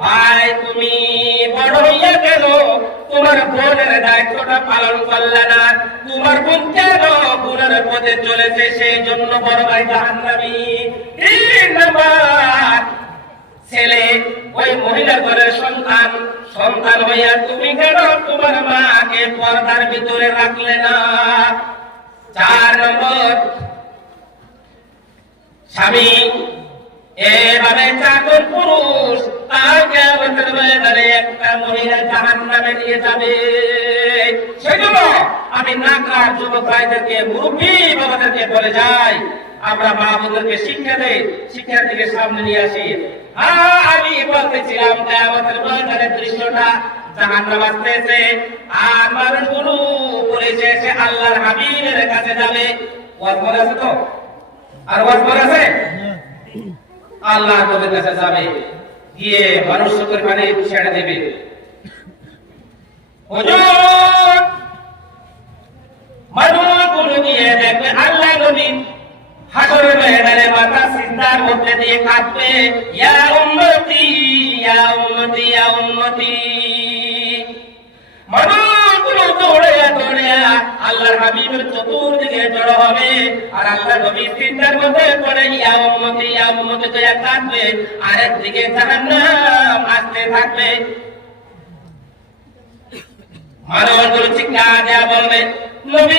ভাই তুমি তোমার বোনের দায়িত্বটা পালন করলে তোমার বোন কেন বোনের পথে চলেছে? সেই জন্য বড় ভাই জাহান নামি তিন নম্বর ছেলে, ওই মহিলা ঘরের সন্তান। সন্তান হইয়া তুমি কেন তোমার মাকে পর্দার ভিতরে রাখলে না? চার নম্বর, স্বামী, এভাবে চাকর পুরুষ, তাকে আমাদের ময়দানে একটা মহিলা জাহান নামে নিয়ে যাবে। সেজন্য আমি নাকার যুবক ভাইদেরকে, মুরব্বী বাবাদেরকে বলে যাই, আমরা মা বোনদেরকে শিক্ষা দেই শিক্ষার দিকে সামনে নিয়ে আসি। আমি বলতেছিলাম দৃশ্যটা যাবে গিয়ে মানুষ চোখের ছেড়ে দেবে। মানুষগুলো গিয়ে দেখবে আল্লাহ নবী সিজদার আল্লাহর হাবিবের চতুর্দিকে জড়ো হবে। আর আল্লাহ নবী চিন্তার মধ্যে পড়ে, ইয়া উম্মতি ইয়া উম্মতি তো কাঁদবে আরেক দিকে জাহান্নাম আসতে থাকবে। মানুষগুলো চিৎকার দেয়া বলবে, নবী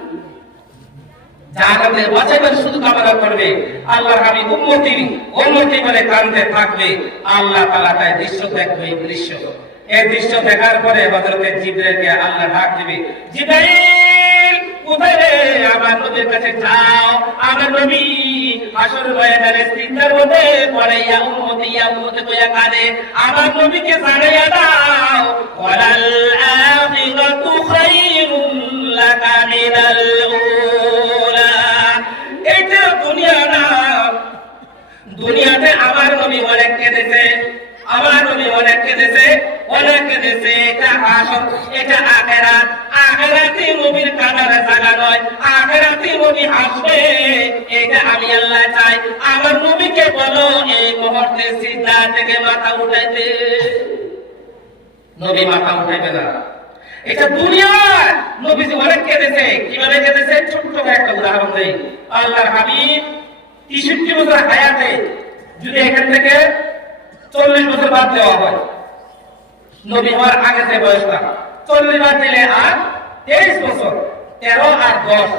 জাহান্নামে বাঁচাবেন শুধু কামনা করবে, আল্লাহর হাবিব উম্মতি উম্মতি বলে কান্দে থাকবে, আল্লাহ তাআলা তাই দৃশ্য দেখবে, দৃশ্য। এই দৃশ্য দেখার পরে হযরত জিবরাইলকে আল্লাহ ডাক দিবে, জিবরাইল, কোথায় রে? আমার নবীর কাছে যাও, আমার নবী আসর ময়দানে চিন্তার মধ্যে পড়ে উম্মতি ইয়া উম্মতি তো কাঁদে, আমার নবীকে জানাইয়া দাও ওয়ালাল অনেক কেঁদেছে আমার নবী অনেক কেঁদেছে অনেক কেঁদেছে এটা আসল, এটা আখেরাত। আখেরাতি নবীর কাদারে জায়গা নয় আখেরাতি নবী হাসবে এটা আমি আল্লাহ চাই। আমার নবীকে বলো, এই মুহূর্তে সিদ্ধা থেকে মাথা উঠাইতে। নবী মাথা উঠাইবে না। এটা দুনিয়ার নবীজি অনেক কেঁদেছে কীভাবে কেঁদেছে ছোট্ট একটা উদাহরণ দেই। আল্লাহর হাবিব তেষট্টি বছর হায়াতে যদি এখান থেকে চল্লিশ বছর বাদ দেওয়া হয়, নবী হওয়ার আগে যে বয়সটা, চল্লিশ বাদ দিলে আর তেইশ বছর, তেরো আর দশ।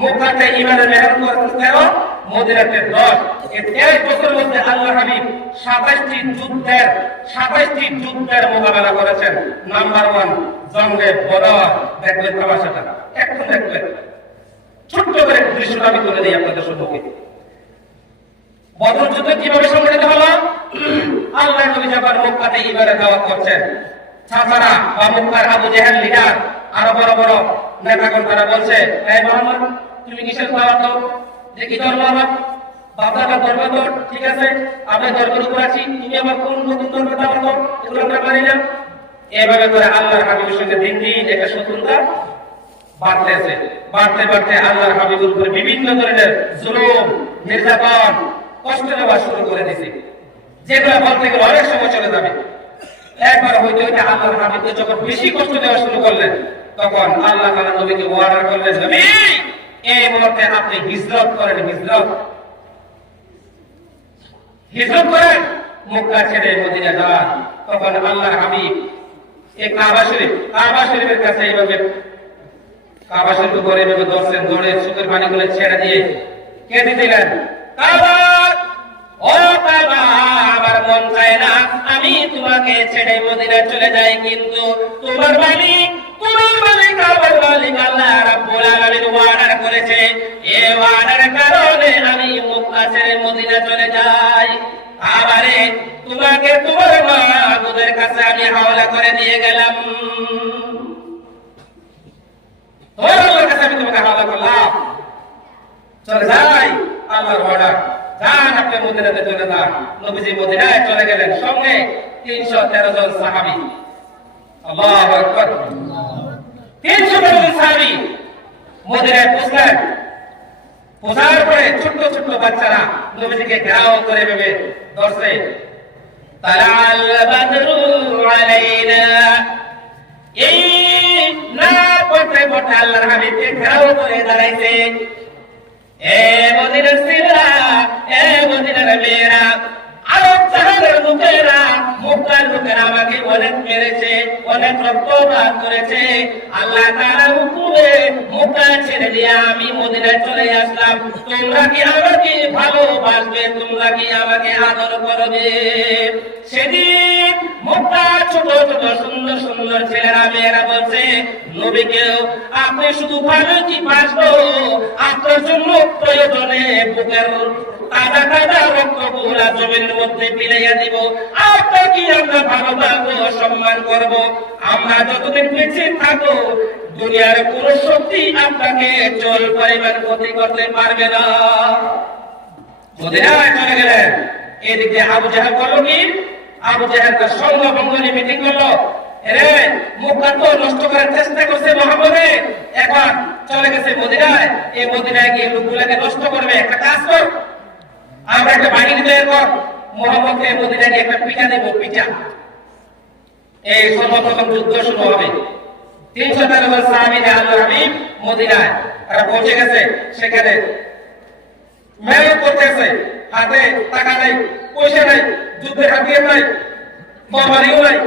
মুখাতে ইমানের মেহনত করেছেন তেরো মদিনাতে দশ। এই তেইশ বছরের মধ্যে আল্লাহ হাবিব সাতাশটি যুদ্ধের সাতাশটি যুদ্ধের মোকাবেলা করেছেন। নাম্বার ওয়ান জঙ্গে বদর। দেখবেন তামাশাটা? এখন দেখবেন ছোট্ট করে দৃশ্যটা আমি তুলে দিই আপনাদের সম্মুখে। বদর যুদ্ধ কীভাবে হলো? আল্লাহ নবী যখন মক্কাতে ইবারে দাওয়াত করছেন বা মক্কার আবু লিডার, আরও বড় বড় নেতাগণ তারা বলছে এই মোহাম্মদ, তুমি কিসের দাওয়াত দাও? দেখি ধর্ম আমার। বাবা ধর্ম তো, ঠিক আছে আমি ধর্মের উপর আছি। তুমি আমার কোন নতুন ধর্মের দাওয়াত দাও? এগুলো আমরা মানি না। এভাবে করে আল্লাহর হাবিবের সঙ্গে দিন দিন একটা শত্রুতা বাড়তেছে। বাড়তে বাড়তে আল্লাহর হাবিবের উপরে বিভিন্ন ধরনের জুলুম, নির্যাতন কষ্ট দেওয়া শুরু করে দিছে যেগুলো বলতে গেলে অনেক সময় চলে যাবে। একবার হয়তো ওইটা আল্লাহর হাবিবকে যখন বেশি কষ্ট দেওয়া শুরু করলেন, তখন আল্লাহ তাআলা নবীকে ওয়ার্ডার করলেন, নবী, এই মুহূর্তে আপনি হিজরত করেন, হিজরত। হিজরত করেন মক্কা ছেড়ে মদিনা যান। তখন আল্লাহর হাবিব এই কাবা শরীফ, কাবা শরীফের কাছে এইভাবে, কাবা শরীফ করে ধরছেন, ধরে পানিগুলো ছেড়ে দিয়ে কেঁদে দিলেন। কাবা! ও বাবা, আমার মন চায় না, আমি তোমাকে ছেড়ে মদিনা চলে যাই, কিন্তু তোমার মালিক তোমার মালিক, আমার মালিক আল্লাহ রাব্বুল আলামিন ওয়ার্ডার করেছে। এই ওয়ার্ডার কারণে আমি মক্কা ছেড়ে মদিনা চলে যাই। আমারে তোমাকে তোমার মাহবুবের কাছে আমি হাওলা করে দিয়ে গেলাম। তোমার কাছে আমি তোমাকে হাওলা করলাম। চলে যাই আল্লাহর অর্ডার যান আপনি মদিনাতে চলে যান। নবীজি মদিনায় চলে গেলেন সঙ্গে তিনশো তেরো জন সাহাবি। আল্লাহ আকবার। তিনশো তেরো জন সাহাবি মদিনায় পৌঁছলেন। পৌঁছার পরে ছোট্ট ছোট্ট বাচ্চারা নবীজিকে ঘেরাও করে ভেবে ধরছে তালাল বাদরু আলাইনা, এই না পড়তে পড়তে আল্লাহর হাবিবকে ঘেরাও করে দাঁড়াইছে। অনেক মেরেছে, অনেক রক্তপাত করেছে। আল্লাহ তাআলা হুকুমে মক্কা ছেড়ে দিয়ে আমি মদিনায় চলে আসলাম। তোমরা কি আমাকে ভালোবাসবে? তোমরা কি আমাকে আদর করবে? সেদিন মক্কার ছোট ছোট, সুন্দর সুন্দর ছেলেরা, মেয়েরা বলছে, নবীকেও আপনি শুধু ভালো কি বাসবো আপনার জন্য প্রয়োজনে ভালোবাসবো সম্মান করব? আমরা যতদিন বেঁচে থাকব, দুনিয়ার কোন শক্তি আপনাকে চল পরিমাণ ক্ষতি করতে পারবে না। চলে গেলেন। এদিক আবু জাহেল করল আবু জাহেল তার সঙ্গ ভঙ্গ নিয়ে মিটিং করল রে নষ্ট করার চেষ্টা করছে এখন চলে গেছে মদিনায়। এই মদিনায় গিয়ে লোকগুলাকে নষ্ট করবে। একটা কাজ কর। আমরা একটা কর। মদিনায় গিয়ে একটা পিঠা দেব, পিঠা। এই সর্বপ্রথম যুদ্ধ শুরু হবে। তিনশো তেরো সাহাবি আল্লাহ হাবিব মদিনায়। তারা পৌঁছে গেছে। সেখানে মেহনত করতেছে। হাতে টাকা নাই। পয়সা নাই যুদ্ধের হাতিয়ার নাই তরবারিও নাই,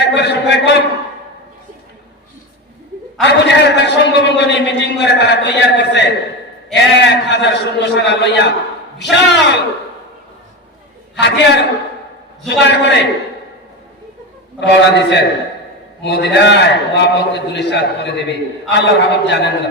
একবারে সংখ্যায় কম। আবু জাহেল তার সঙ্গভঙ্গ নিয়ে মিটিং করে তারা তৈয়ার করছে। এক হাজার শূন্য সেনা লইয়া বিশাল হাতিয়ার জোগাড় করে রওনা দিছেন। মদিনায় মোহাম্মদকে দুলিশাত করে দেবে। আল্লাহর হাবিব জানেন না।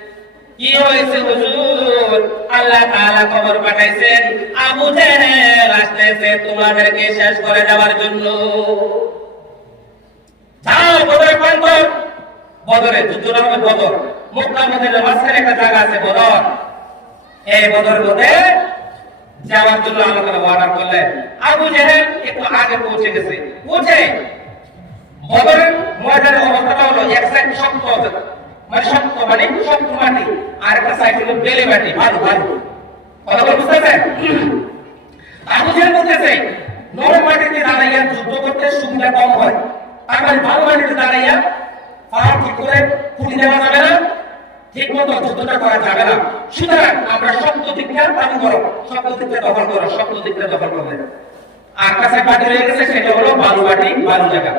কি হয়েছে হুজুর? আল্লাহ তাআলা খবর পাঠাইছেন, আবু জেহেল আসতেছে তোমাদেরকে শেষ করে দেওয়ার জন্য। যাও, বদরে প্রান্তর বদরে যুদ্ধটা হবে বদর। মক্কা মদিনার মাঝখানে একটা জায়গা আছে বদর। এই বদর মধ্যে যাওয়ার জন্য আল্লাহ তাআলা অর্ডার করলেন আবু জেহেল একটু আগে পৌঁছে গেছে। পৌঁছে বদরের ময়দানের অবস্থাটা হলো এক সাইড শক্ত মানে শক্ত মানে শক্ত মাটি আর একটা সাইড হলো বেলে মাটি ভালো ভালো দাঁড়াইয়া যুদ্ধ করতে সুবিধা দাঁড়াইয়া ঠিক মতো যুদ্ধটা করা যাবে না সুতরাং আমরা শক্ত দিকটা পানি করো শক্ত দিকটা দখল করো শক্ত দিকটা দখল আর কাছে বাটি রয়ে গেছে, সেটা হলো বালু বাটি বালু জায়গা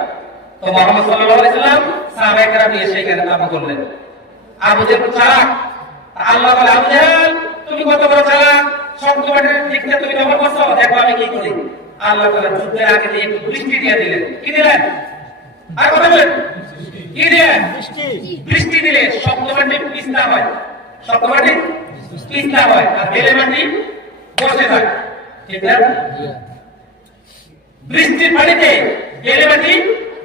তো মোহাম্মদ আলাইহি সাল্লাম সাহাবায়ে কেরাম নিয়ে সেখানে তামা করলেন আবু জেহেল চালাক। আল্লাহ বলে আবু জেহেল তুমি কত বড় চালাক? বাটির দিকটা তুমি দখল করছ দেখো আমি কি করি। আল্লাহ তাআলা যুদ্ধের আগে দিয়ে একটু বৃষ্টি দিয়ে দিলেন। কি দিলেন? আর কথা বলেন। কি দিলেন? বৃষ্টি। দিলে মাটি পিস্তা হয়। মাটি পিস্তা হয়। আর বেলে মাটি বসে থাকে। ঠিক না? বৃষ্টির পানিতে বেলে মাটি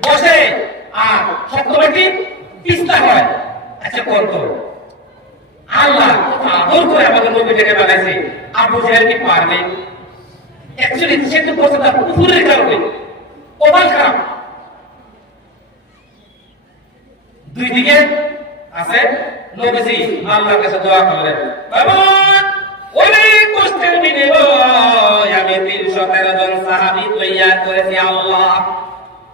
বসে। আর শক্ত মাটি তিস্তা হয়। আচ্ছা কত আল্লাহ আদর করে আমাদের নবীটাকে বানাইছে। আবু জাহেল কি পারবে অ্যাকচুয়ালি সে তো করছে, তার কুকুরের কারণে। ওভাল খারাপ। দুই দিকে আছে নবীজি, আল্লাহর কাছে দোয়া করলেন বাবা, অনেক কষ্টের আমি তিনশো তেরো জন সাহাবি তৈয়ার করেছি, আল্লাহ।